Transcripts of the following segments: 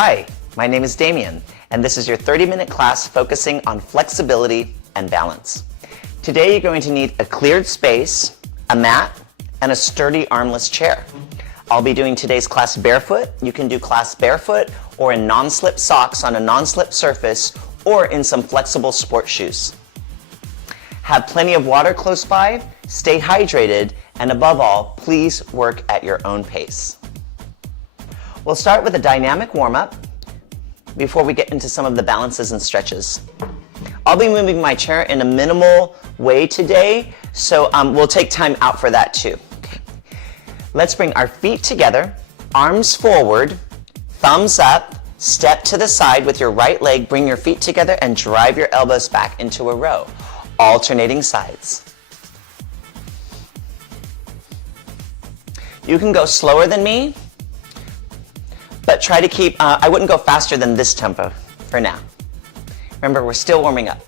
Hi, my name is Damien, and this is your 30-minute class focusing on flexibility and balance. Today you're going to need a cleared space, a mat, and a sturdy armless chair. I'll be doing today's class barefoot. You can do class barefoot or in non-slip socks on a non-slip surface or in some flexible sport shoes. Have plenty of water close by, stay hydrated, and above all, please work at your own pace. We'll start with a dynamic warm-up before we get into some of the balances and stretches. I'll be moving my chair in a minimal way today, so we'll take time out for that too. Okay. Let's bring our feet together, arms forward, thumbs up, step to the side with your right leg, bring your feet together and drive your elbows back into a row, alternating sides. You can go slower than me, but try to keep, I wouldn't go faster than this tempo for now. Remember, we're still warming up.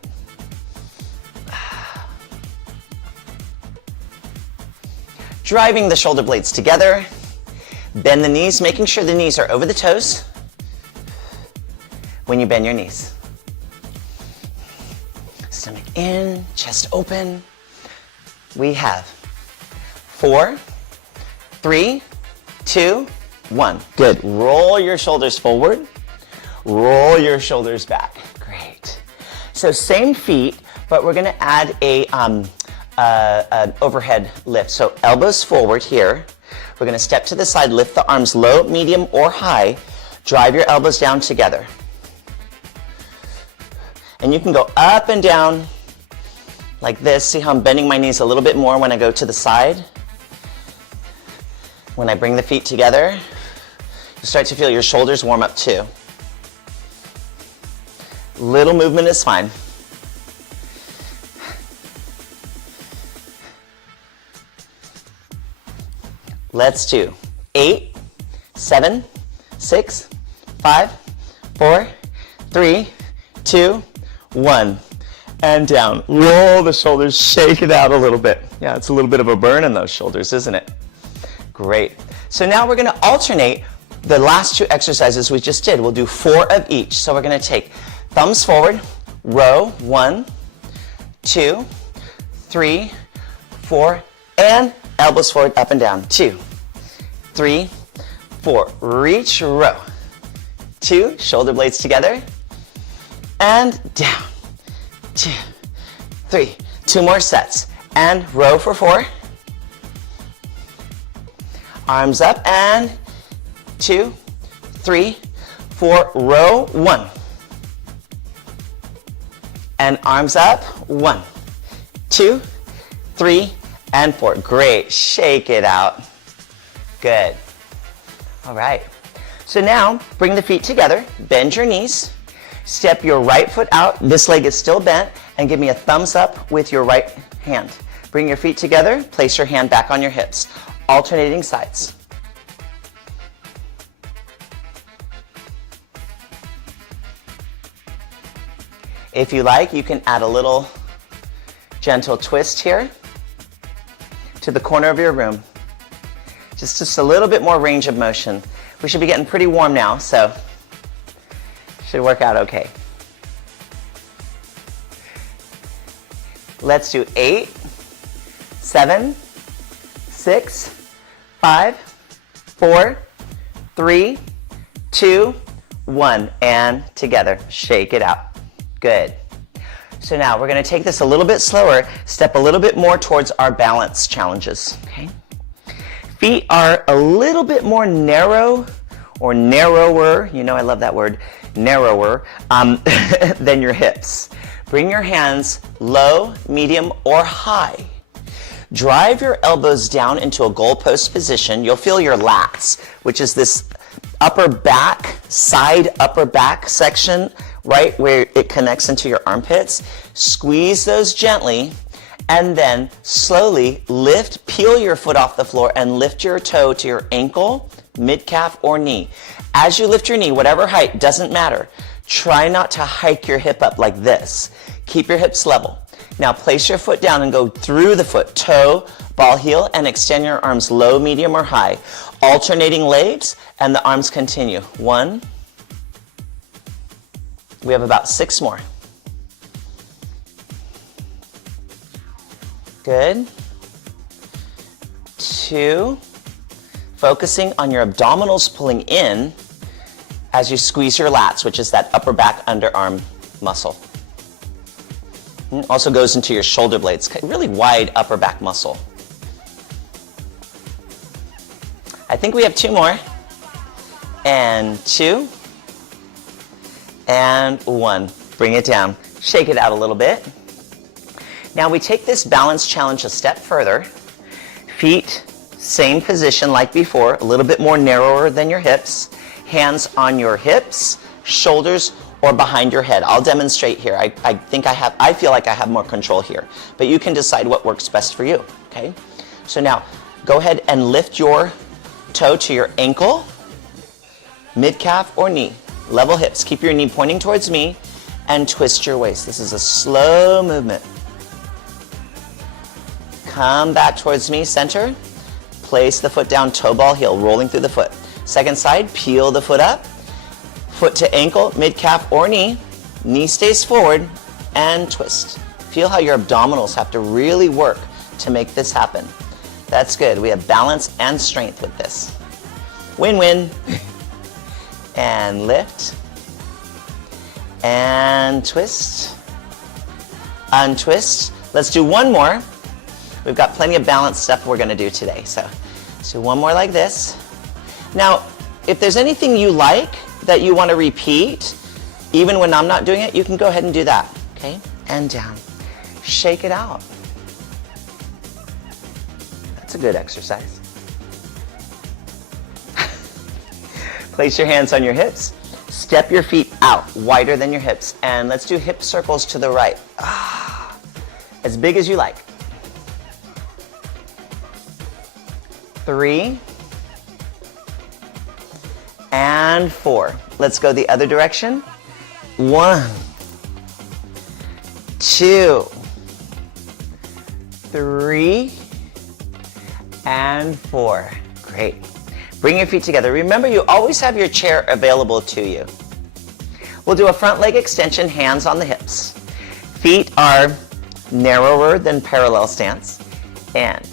Driving the shoulder blades together. Bend the knees, making sure the knees are over the toes when you bend your knees. Stomach in, chest open. We have 4, 3, 2, 1. Good. Roll your shoulders forward. Roll your shoulders back. Great. So same feet, but we're going to add an overhead lift. So elbows forward here. We're going to step to the side, lift the arms low, medium, or high. Drive your elbows down together. And you can go up and down like this. See how I'm bending my knees a little bit more when I go to the side? When I bring the feet together, you start to feel your shoulders warm up too. Little movement is fine. Let's do 8, 7, 6, 5, 4, 3, 2, 1. And down. Roll the shoulders, shake it out a little bit. Yeah, it's a little bit of a burn in those shoulders, isn't it? Great. So now we're going to alternate the last 2 exercises we just did. We'll do 4 of each. So we're going to take thumbs forward, row, 1, 2, 3, 4, and elbows forward, up and down, 2, 3, 4. Reach, row, 2, shoulder blades together, and down, 2, 3. 2 more sets, and row for 4. Arms up, and 2, 3, 4, row, 1. And arms up, 1, 2, 3, and 4. Great, shake it out. Good. All right. So now, bring the feet together, bend your knees, step your right foot out, this leg is still bent, and give me a thumbs up with your right hand. Bring your feet together, place your hand back on your hips, alternating sides. If you like, you can add a little gentle twist here to the corner of your room. Just a little bit more range of motion. We should be getting pretty warm now, so should work out okay. Let's do 8, 7, 6, 5, 4, 3, 2, 1, and together. Shake it out. Good. So now we're going to take this a little bit slower, step a little bit more towards our balance challenges. Okay. Feet are a little bit more narrow or narrower, you know I love that word, narrower, than your hips. Bring your hands low, medium, or high. Drive your elbows down into a goalpost position. You'll feel your lats, which is this upper back, side upper back section, right where it connects into your armpits. Squeeze those gently, and then slowly lift, peel your foot off the floor and lift your toe to your ankle, mid-calf, or knee. As you lift your knee, whatever height, doesn't matter. Try not to hike your hip up like this. Keep your hips level. Now place your foot down and go through the foot, toe, ball heel, and extend your arms low, medium, or high. Alternating legs, and the arms continue. 1, We have about 6 more. Good. 2. Focusing on your abdominals pulling in as you squeeze your lats, which is that upper back underarm muscle. Also goes into your shoulder blades, really wide upper back muscle. I think we have 2 more. And 2. And 1. Bring it down. Shake it out a little bit. Now we take this balance challenge a step further. Feet, same position like before, a little bit more narrower than your hips. Hands on your hips, shoulders, or behind your head. I'll demonstrate here. I feel like I have more control here, but you can decide what works best for you, okay? So now, go ahead and lift your toe to your ankle, mid-calf or knee. Level hips. Keep your knee pointing towards me and twist your waist. This is a slow movement. Come back towards me, center. Place the foot down, toe ball heel, rolling through the foot. Second side, peel the foot up. Foot to ankle, mid-calf or knee. Knee stays forward and twist. Feel how your abdominals have to really work to make this happen. That's good. We have balance and strength with this. Win-win. And lift. And twist. Untwist. Let's do 1 more. We've got plenty of balance stuff we're going to do today. So let's do 1 more like this. Now, if there's anything you like that you want to repeat, even when I'm not doing it, you can go ahead and do that. Okay? And down. Shake it out. That's a good exercise. Place your hands on your hips. Step your feet out, wider than your hips. And let's do hip circles to the right. As big as you like. 3. And 4. Let's go the other direction. 1. 2. 3. And 4. Great. Bring your feet together. Remember, you always have your chair available to you. We'll do a front leg extension, hands on the hips. Feet are narrower than parallel stance. And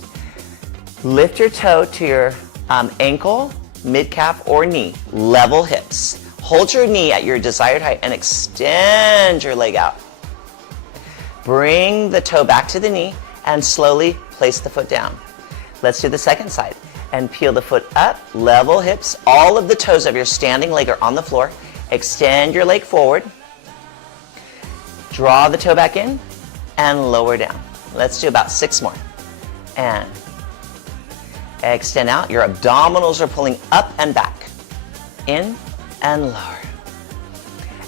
lift your toe to your ankle, mid-calf, or knee. Level hips. Hold your knee at your desired height and extend your leg out. Bring the toe back to the knee and slowly place the foot down. Let's do the second side. And peel the foot up, level hips. All of the toes of your standing leg are on the floor. Extend your leg forward. Draw the toe back in and lower down. Let's do about 6 more. And extend out. Your abdominals are pulling up and back. In and lower.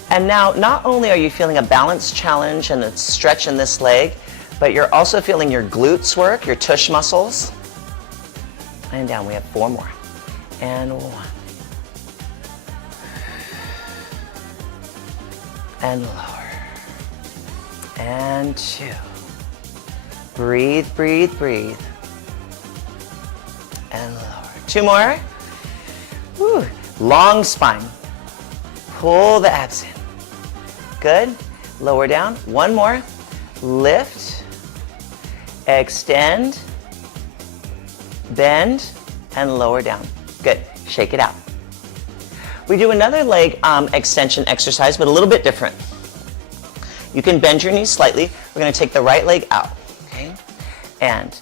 And now, not only are you feeling a balance challenge and a stretch in this leg, but you're also feeling your glutes work, your tush muscles. And down. We have 4 more. And 1. And lower. And 2. Breathe, breathe, breathe. And lower. 2 more. Woo. Long spine. Pull the abs in. Good. Lower down. 1 more. Lift. Extend. Bend and lower down. Good. Shake it out. We do another leg extension exercise, but a little bit different. You can bend your knees slightly. We're going to take the right leg out, okay? And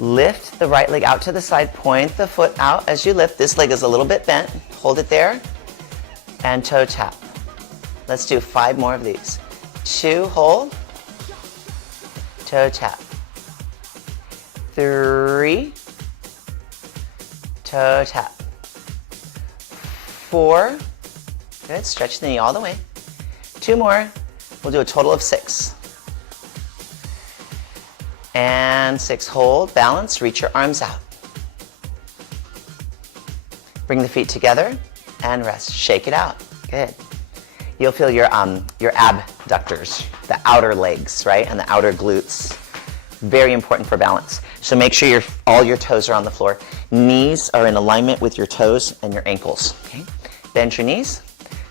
lift the right leg out to the side. Point the foot out as you lift. This leg is a little bit bent. Hold it there. And toe tap. Let's do 5 more of these. 2, hold. Toe tap. 3. Toe tap. 4. Good. Stretch the knee all the way. 2 more. We'll do a total of 6. And 6. Hold. Balance. Reach your arms out. Bring the feet together and rest. Shake it out. Good. You'll feel your abductors, the outer legs, right, and the outer glutes. Very important for balance. So make sure all your toes are on the floor. Knees are in alignment with your toes and your ankles. Okay? Bend your knees.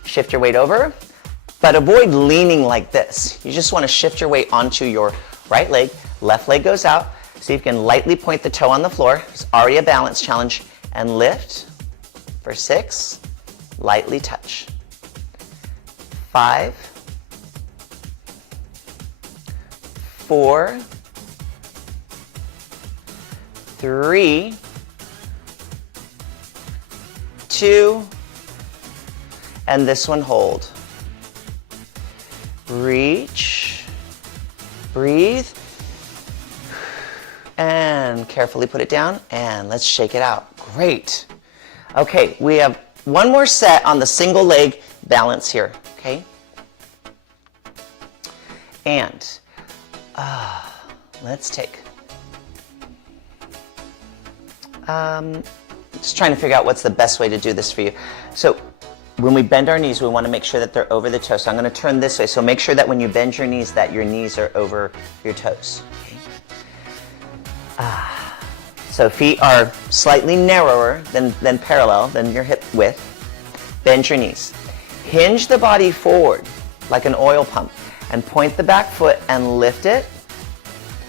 Shift your weight over. But avoid leaning like this. You just want to shift your weight onto your right leg. Left leg goes out. See if you can lightly point the toe on the floor. It's already a balance challenge. And lift for 6. Lightly touch. 5, 4, 3, 2, and this one hold. Reach, breathe, and carefully put it down, and let's shake it out. Great. Okay, we have one more set on the single leg balance here, okay? And let's take, just trying to figure out what's the best way to do this for you. So when we bend our knees, we want to make sure that they're over the toes. So I'm going to turn this way. So make sure that when you bend your knees, that your knees are over your toes. Okay. So feet are slightly narrower than parallel, than your hip width. Bend your knees. Hinge the body forward like an oil pump and point the back foot and lift it.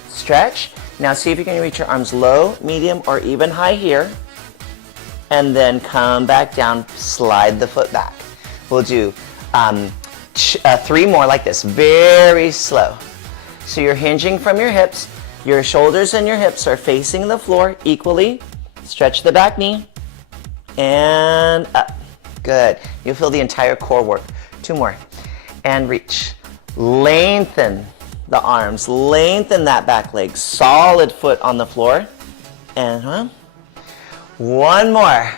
Stretch. Now see if you can reach your arms low, medium, or even high here. And then come back down, slide the foot back. We'll do 3 more like this, very slow. So you're hinging from your hips, your shoulders and your hips are facing the floor equally. Stretch the back knee, and up. Good. You'll feel the entire core work. 2 more. And reach. Lengthen the arms, lengthen that back leg, solid foot on the floor. And 1 more.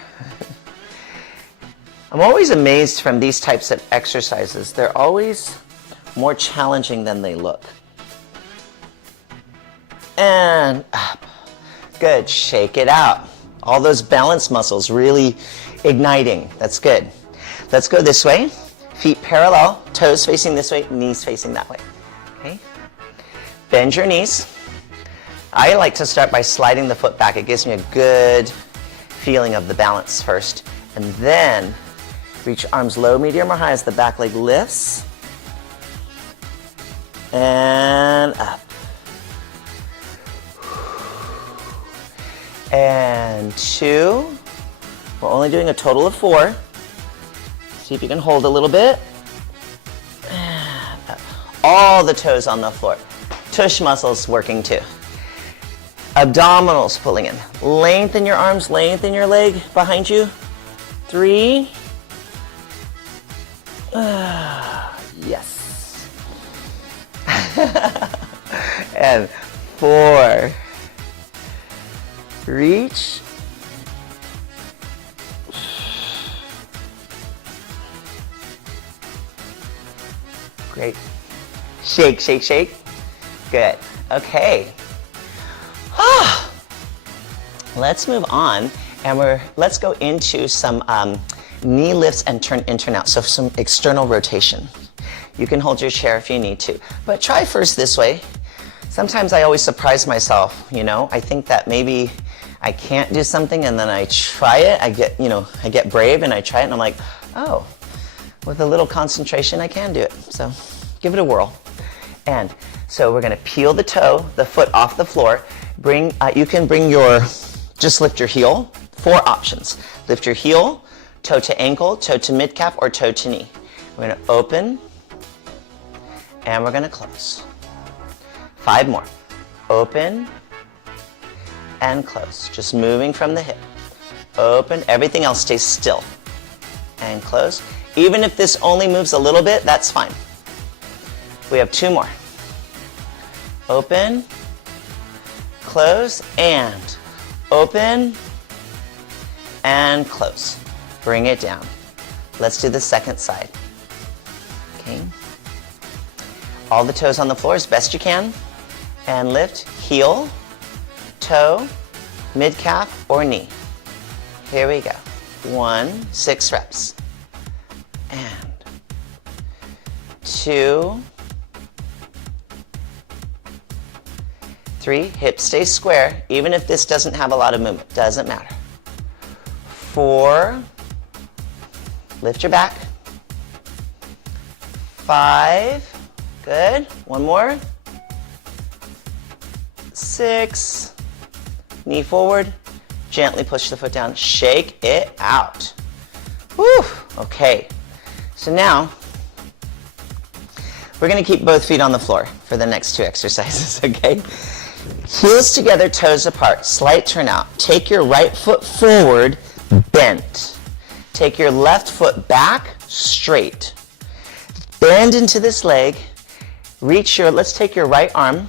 I'm always amazed from these types of exercises. They're always more challenging than they look. And up. Good. Shake it out. All those balance muscles really igniting. That's good. Let's go this way. Feet parallel, toes facing this way, knees facing that way. Okay. Bend your knees. I like to start by sliding the foot back. It gives me a good feeling of the balance first. And then reach arms low, medium, or high as the back leg lifts. And up. And 2. We're only doing a total of 4. See if you can hold a little bit. And up. All the toes on the floor. Tush muscles working too. Abdominals pulling in. Lengthen your arms, lengthen your leg behind you. 3. Yes. And 4. Reach. Great. Shake, shake, shake. Good. Okay. Let's move on, and let's go into some knee lifts and turn in, turn out. So some external rotation. You can hold your chair if you need to, but try first this way. Sometimes I always surprise myself, you know. I think that maybe I can't do something, and then I try it. I get brave and I try it, and I'm like, oh, with a little concentration, I can do it. So give it a whirl. And so we're going to peel the toe, the foot off the floor. You can bring just lift your heel. 4 options. Lift your heel, toe to ankle, toe to mid-calf, or toe to knee. We're going to open, and we're going to close. 5 more. Open and close. Just moving from the hip. Open. Everything else stays still. And close. Even if this only moves a little bit, that's fine. We have 2 more. Open, close, and open, and close. Bring it down. Let's do the second side. Okay. All the toes on the floor as best you can. And lift, heel, toe, mid-calf, or knee. Here we go. 1, 6 reps. And 2, 3, hips stay square, even if this doesn't have a lot of movement, doesn't matter. 4, lift your back. 5, good. One more. 6, knee forward, gently push the foot down, shake it out. Whew, okay. So now, we're gonna keep both feet on the floor for the next 2 exercises, okay? Heels together, toes apart, slight turn out. Take your right foot forward, bent. Take your left foot back, straight. Bend into this leg, let's take your right arm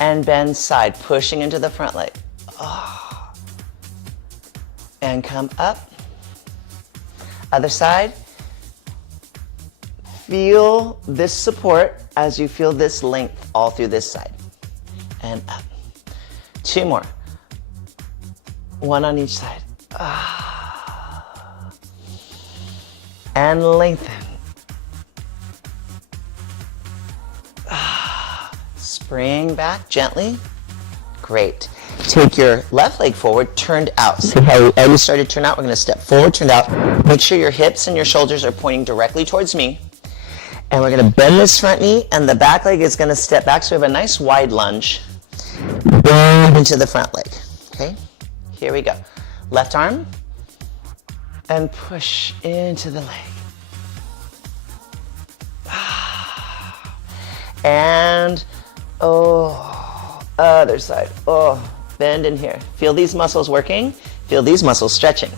and bend side, pushing into the front leg. Oh. And come up. Other side. Feel this support as you feel this length all through this side. And up. 2 more. 1 on each side. And lengthen. Spring back gently. Great. Take your left leg forward, turned out. See how we already started to turn out? We're going to step forward, turned out. Make sure your hips and your shoulders are pointing directly towards me. And we're going to bend this front knee, and the back leg is going to step back. So we have a nice wide lunge. Bend into the front leg. Okay? Here we go. Left arm. And push into the leg. And, other side. Bend in here. Feel these muscles working. Feel these muscles stretching.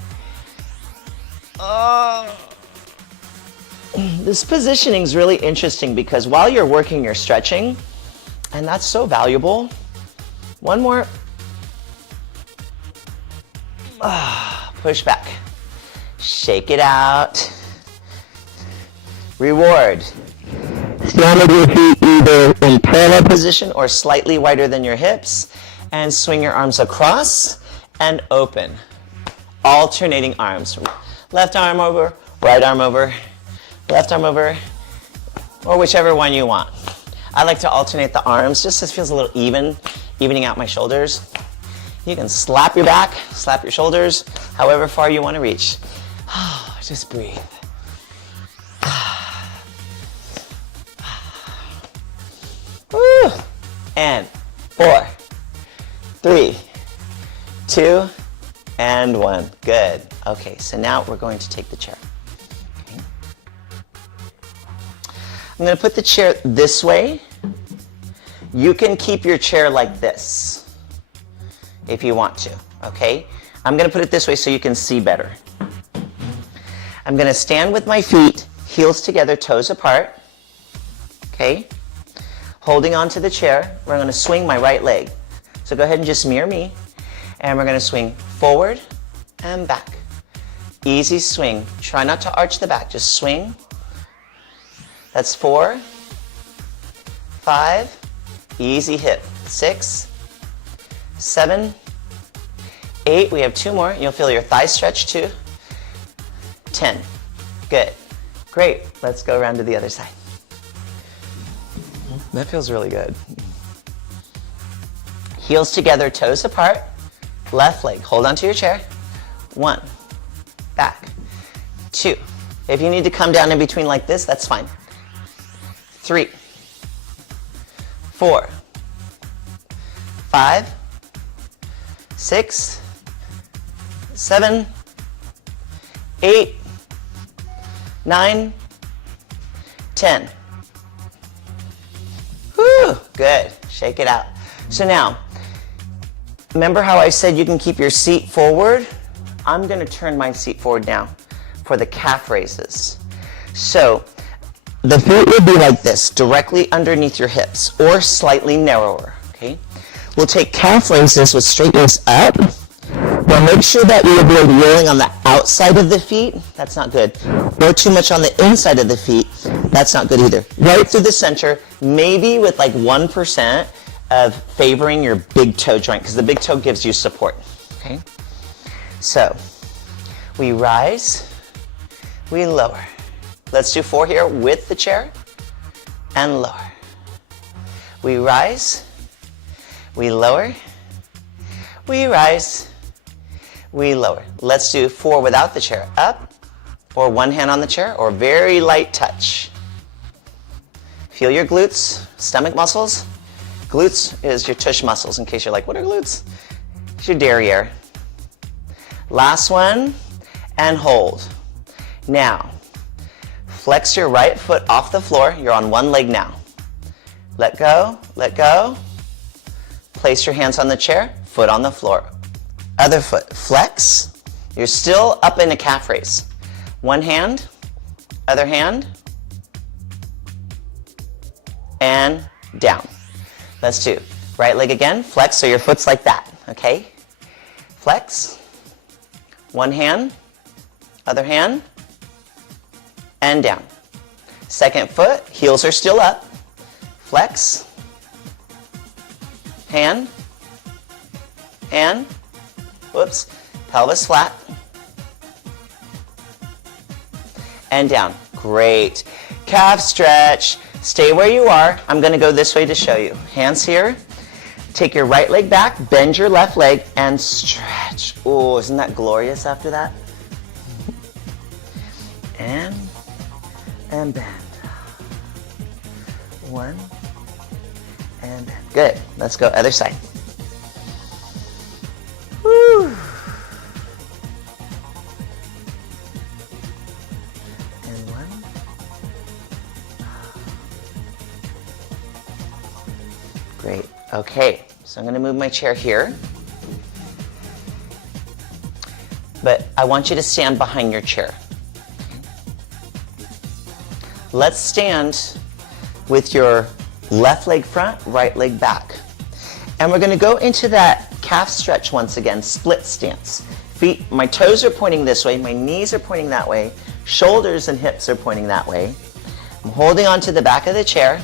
This positioning is really interesting because while you're working, you're stretching, and that's so valuable. One more. Push back. Shake it out. Reward. Stand with your feet either in parallel position or slightly wider than your hips, and swing your arms across and open. Alternating arms. Left arm over, right arm over, left arm over, or whichever one you want. I like to alternate the arms just so it feels a little evening out my shoulders. You can slap your back, slap your shoulders, however far you want to reach. Just breathe. Woo. And 4, 3, 2, and 1. Good. Okay, so now we're going to take the chair. Okay. I'm going to put the chair this way. You can keep your chair like this if you want to, okay? I'm going to put it this way so you can see better. I'm going to stand with my feet, heels together, toes apart, okay? Holding onto the chair, we're going to swing my right leg. So go ahead and just mirror me, and we're going to swing forward and back. Easy swing. Try not to arch the back, just swing. That's 4, 5, easy hip. 6, 7, 8, we have 2 more. You'll feel your thighs stretch too. 10, good. Great, let's go around to the other side. That feels really good. Heels together, toes apart. Left leg, hold onto your chair. 1, back. 2. If you need to come down in between like this, that's fine. 3, 4, 5, 6, 7, 8, 9, 10. Whew, good. Shake it out. So now, remember how I said you can keep your seat forward? I'm going to turn my seat forward now for the calf raises. So the feet will be like this, directly underneath your hips, or slightly narrower, okay? We'll take calf raises with straight legs up. Now make sure that you avoid rolling on the outside of the feet. That's not good. Or too much on the inside of the feet. That's not good either. Right through the center, maybe with like 1% of favoring your big toe joint, because the big toe gives you support, okay? So, we rise, we lower. Let's do 4 here with the chair, and lower. We rise, we lower, we rise, we lower. Let's do 4 without the chair. Up, or one hand on the chair, or very light touch. Feel your glutes, stomach muscles. Glutes is your tush muscles, in case you're like, what are glutes? It's your derriere. Last one, and hold. Now, flex your right foot off the floor. You're on one leg now. Let go, let go. Place your hands on the chair, foot on the floor. Other foot, flex. You're still up in a calf raise. One hand, other hand, and down. Let's do right leg again, flex, so your foot's like that, okay? Flex, one hand, other hand, and down. Second foot, heels are still up. Flex, hand, whoops, pelvis flat, and down. Great. Calf stretch. Stay where you are. I'm going to go this way to show you. Hands here. Take your right leg back, bend your left leg, and stretch. Oh, isn't that glorious after that? And bend. One, and bend. Good. Let's go other side. Woo. And one. Great. Okay, so I'm going to move my chair here. But I want you to stand behind your chair. Let's stand with your left leg front, right leg back. And we're going to go into that calf stretch once again, split stance. Feet, my toes are pointing this way, my knees are pointing that way, shoulders and hips are pointing that way. I'm holding on to the back of the chair,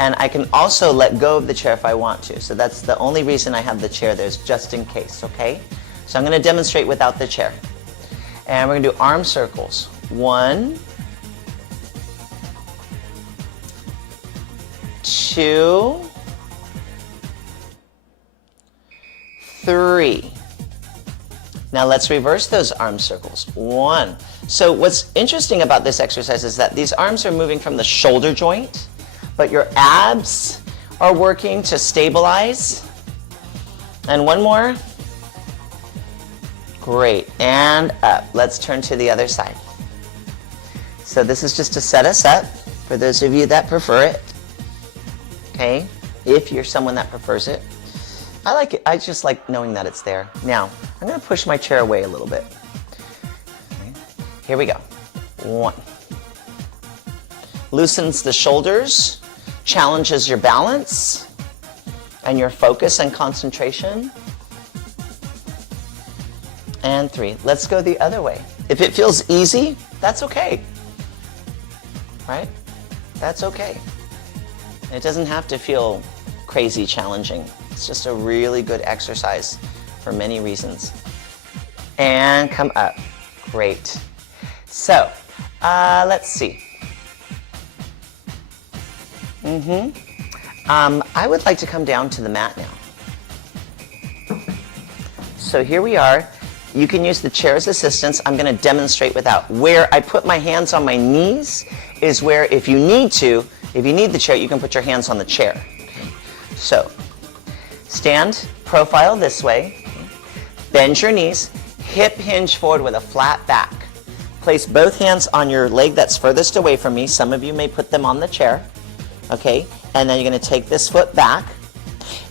and I can also let go of the chair if I want to. So that's the only reason I have the chair there, is just in case, okay? So I'm going to demonstrate without the chair. And we're going to do arm circles. 1, 2, 3. Now let's reverse those arm circles. 1. So what's interesting about this exercise is that these arms are moving from the shoulder joint, but your abs are working to stabilize. And one more. Great. And up. Let's turn to the other side. So this is just to set us up for those of you that prefer it. Okay? If you're someone that prefers it. I like it. I just like knowing that it's there. Now, I'm going to push my chair away a little bit. Okay. Here we go. 1. Loosens the shoulders, challenges your balance and your focus and concentration. And 3. Let's go the other way. If it feels easy, that's okay. Right? That's okay. It doesn't have to feel crazy challenging. It's just a really good exercise for many reasons. And come up. Great. So, let's see. I would like to come down to the mat now. So here we are. You can use the chair as assistance. I'm going to demonstrate without. Where I put my hands on my knees is where, if you need the chair, you can put your hands on the chair. Okay. So, stand profile this way. Bend your knees. Hip hinge forward with a flat back. Place both hands on your leg that's furthest away from me. Some of you may put them on the chair. Okay, and then you're going to take this foot back,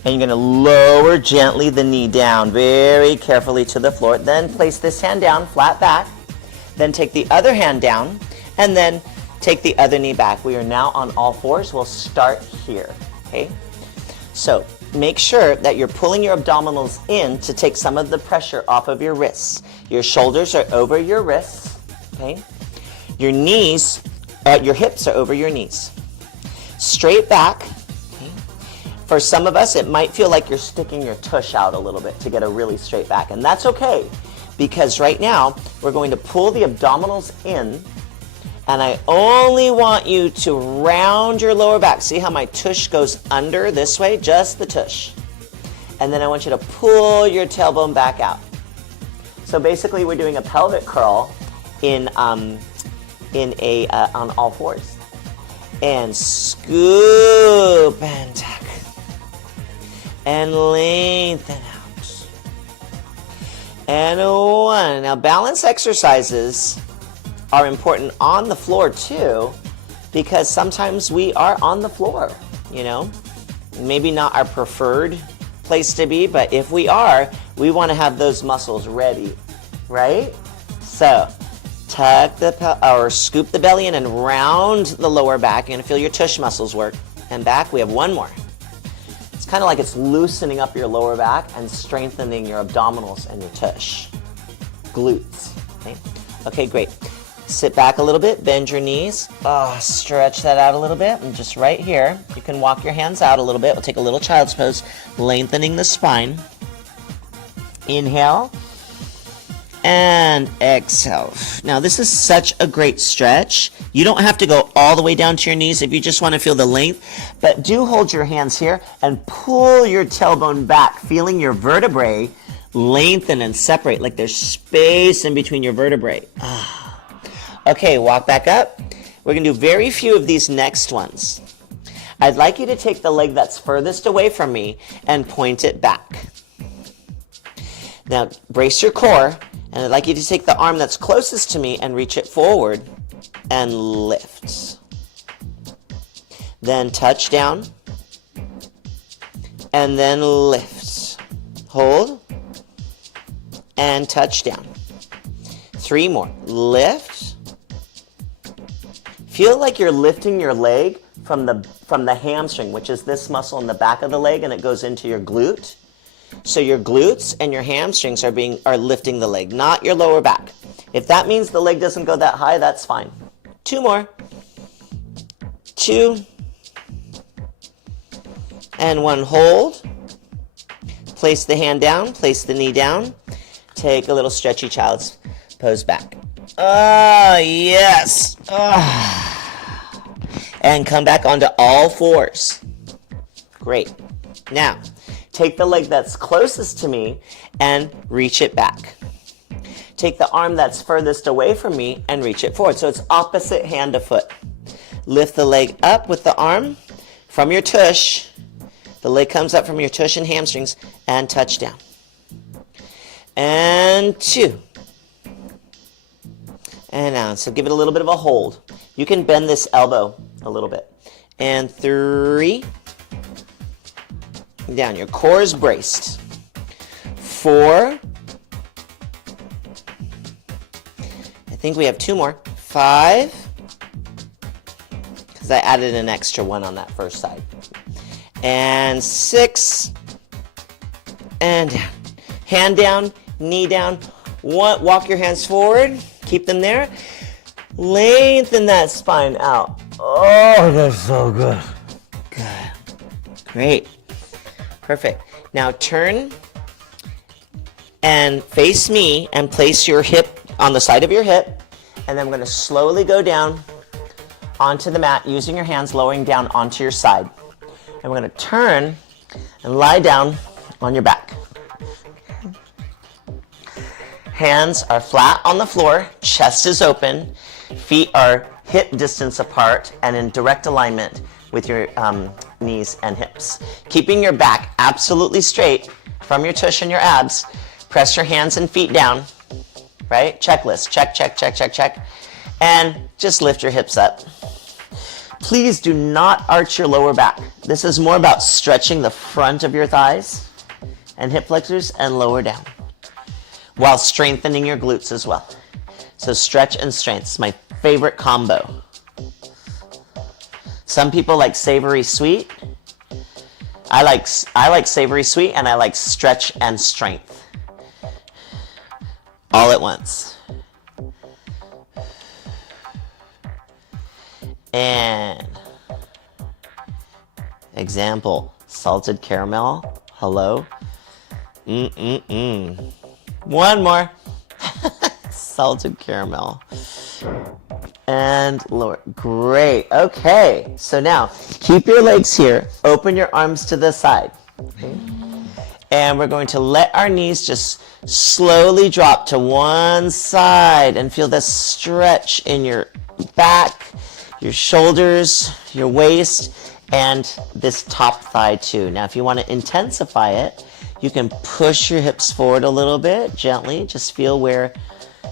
and you're going to lower gently the knee down very carefully to the floor. Then place this hand down, flat back. Then take the other hand down, and then take the other knee back. We are now on all fours. We'll start here, okay? So make sure that you're pulling your abdominals in to take some of the pressure off of your wrists. Your shoulders are over your wrists, okay? Your knees, your hips are over your knees. Straight back. Okay. For some of us, it might feel like you're sticking your tush out a little bit to get a really straight back, and that's okay, because right now we're going to pull the abdominals in, and I only want you to round your lower back. See how my tush goes under this way? Just the tush. And then I want you to pull your tailbone back out. So basically we're doing a pelvic curl on all fours. And scoop and tuck. And lengthen out. And 1. Now balance exercises are important on the floor too, because sometimes we are on the floor, you know. Maybe not our preferred place to be, but if we are, we want to have those muscles ready, right? So tuck or scoop the belly in and round the lower back. You're gonna feel your tush muscles work. And back, we have 1 more. It's kind of like it's loosening up your lower back and strengthening your abdominals and your tush. Glutes, okay? Okay, great. Sit back a little bit, bend your knees. Stretch that out a little bit, and just right here, you can walk your hands out a little bit. We'll take a little child's pose, lengthening the spine. Inhale. And exhale. Now this is such a great stretch. You don't have to go all the way down to your knees if you just want to feel the length, but do hold your hands here and pull your tailbone back, feeling your vertebrae lengthen and separate, like there's space in between your vertebrae. Okay, walk back up. We're going to do very few of these next ones. I'd like you to take the leg that's furthest away from me and point it back. Now brace your core. And I'd like you to take the arm that's closest to me and reach it forward and lift. Then touch down. And then lift. Hold. And touch down. 3 more. Lift. Feel like you're lifting your leg from the hamstring, which is this muscle in the back of the leg, and it goes into your glute. So your glutes and your hamstrings are lifting the leg, not your lower back. If that means the leg doesn't go that high, that's fine. 2 more. 2. And 1. Hold. Place the hand down, place the knee down. Take a little stretchy child's pose back. Yes. And come back onto all 4s. Great. Now, take the leg that's closest to me and reach it back. Take the arm that's furthest away from me and reach it forward. So it's opposite hand to foot. Lift the leg up with the arm from your tush. The leg comes up from your tush and hamstrings and touch down. And 2. And down. So give it a little bit of a hold. You can bend this elbow a little bit. And 3. Down. Your core is braced. 4. I think we have 2 more. 5. Because I added an extra 1 on that first side. And 6. And down. Hand down, knee down. Walk your hands forward. Keep them there. Lengthen that spine out. Oh, that's so good. Good. Great. Perfect. Now turn and face me and place your hip on the side of your hip. And then I'm going to slowly go down onto the mat using your hands, lowering down onto your side. And we're going to turn and lie down on your back. Hands are flat on the floor, chest is open, feet are hip distance apart and in direct alignment with your knees and hips. Keeping your back absolutely straight from your tush and your abs. Press your hands and feet down, right? Checklist, check, check, check, check, check. And just lift your hips up. Please do not arch your lower back. This is more about stretching the front of your thighs and hip flexors and lower down, while strengthening your glutes as well. So stretch and strength is my favorite combo. Some people like savory sweet. I like savory sweet, and I like stretch and strength all at once. And example, salted caramel. Hello. 1 more. Salted caramel. And lower. Great. Okay. So now, keep your legs here. Open your arms to the side. Okay. And we're going to let our knees just slowly drop to one side and feel this stretch in your back, your shoulders, your waist, and this top thigh too. Now, if you want to intensify it, you can push your hips forward a little bit, gently. Just feel where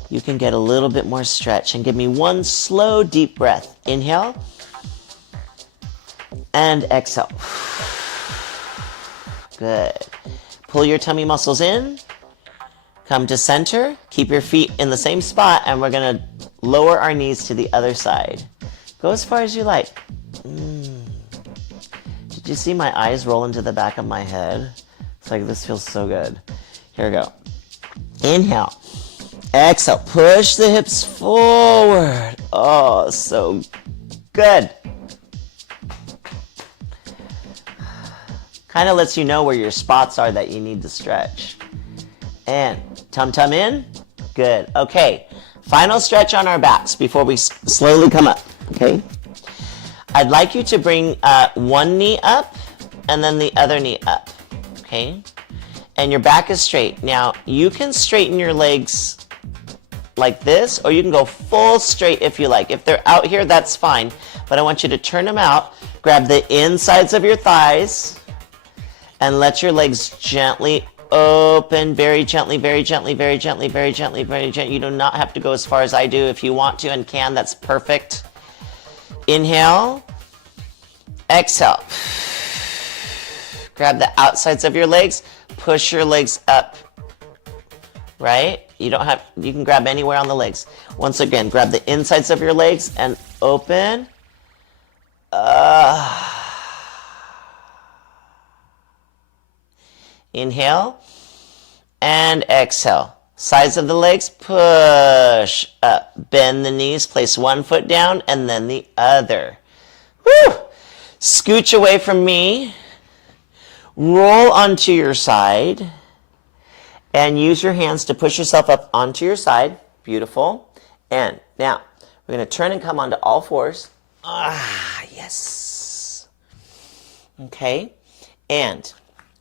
you can get a little bit more stretch. And give me one slow, deep breath. Inhale. And exhale. Good. Pull your tummy muscles in. Come to center. Keep your feet in the same spot, and we're going to lower our knees to the other side. Go as far as you like. Did you see my eyes roll into the back of my head? It's like, this feels so good. Here we go. Inhale. Exhale. Push the hips forward. Oh, so good. Kind of lets you know where your spots are that you need to stretch. And tum-tum in. Good. Okay. Final stretch on our backs before we slowly come up. Okay. I'd like you to bring one knee up and then the other knee up. Okay. And your back is straight. Now, you can straighten your legs like this, or you can go full straight if you like. If they're out here, that's fine. But I want you to turn them out. Grab the insides of your thighs and let your legs gently open, very gently, very gently, very gently, very gently, very gently. You do not have to go as far as I do. If you want to and can, that's perfect. Inhale. Exhale. Grab the outsides of your legs. Push your legs up. Right? You can grab anywhere on the legs. Once again, grab the insides of your legs and open. Inhale and exhale. Sides of the legs, push up. Bend the knees, place one foot down and then the other. Woo! Scooch away from me. Roll onto your side. And use your hands to push yourself up onto your side. Beautiful. And now, we're going to turn and come onto all fours. Yes. Okay. And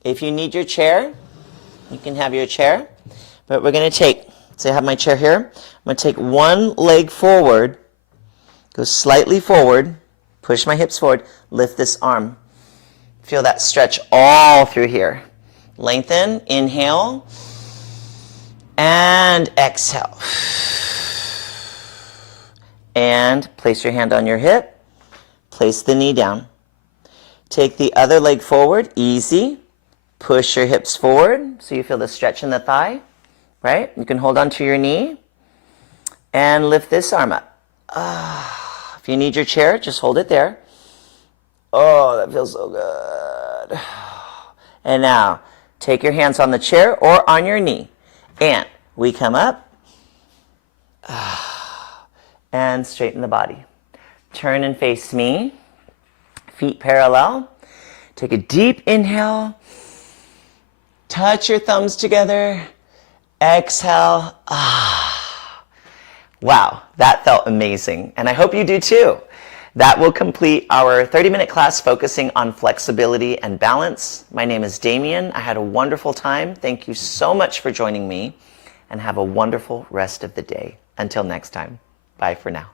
if you need your chair, you can have your chair. But we're going to take, so I have my chair here. I'm going to take one leg forward, go slightly forward, push my hips forward, lift this arm. Feel that stretch all through here. Lengthen, inhale, and exhale. And place your hand on your hip, place the knee down. Take the other leg forward, easy. Push your hips forward so you feel the stretch in the thigh, right? You can hold onto your knee and lift this arm up. If you need your chair, just hold it there. Oh, that feels so good. And now, take your hands on the chair or on your knee. And we come up and straighten the body. Turn and face me. Feet parallel. Take a deep inhale. Touch your thumbs together. Exhale. Wow, that felt amazing. And I hope you do too. That will complete our 30-minute class focusing on flexibility and balance. My name is Damien. I had a wonderful time. Thank you so much for joining me, and have a wonderful rest of the day. Until next time, bye for now.